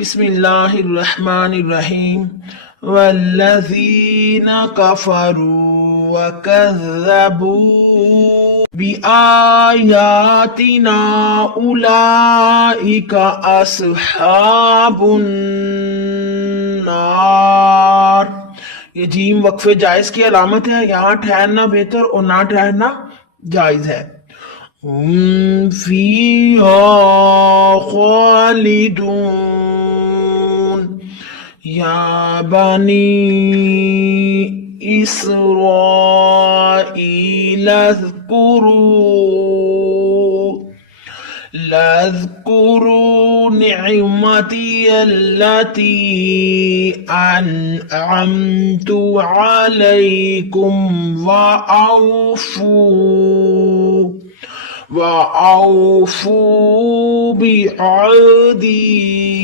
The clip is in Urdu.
بسم اللہ الرحمن الرحیم والذین کفروا وکذبوا بآیاتنا اولئک اصحاب النار۔ یہ جیم وقف جائز کی علامت ہے، یہاں ٹھہرنا بہتر اور نہ ٹھہرنا جائز ہے۔ ہم فیہا خالدون یا بنی اسرائیل اذکروا نعمتی التي انعمت علیکم وأوفوا بعهدي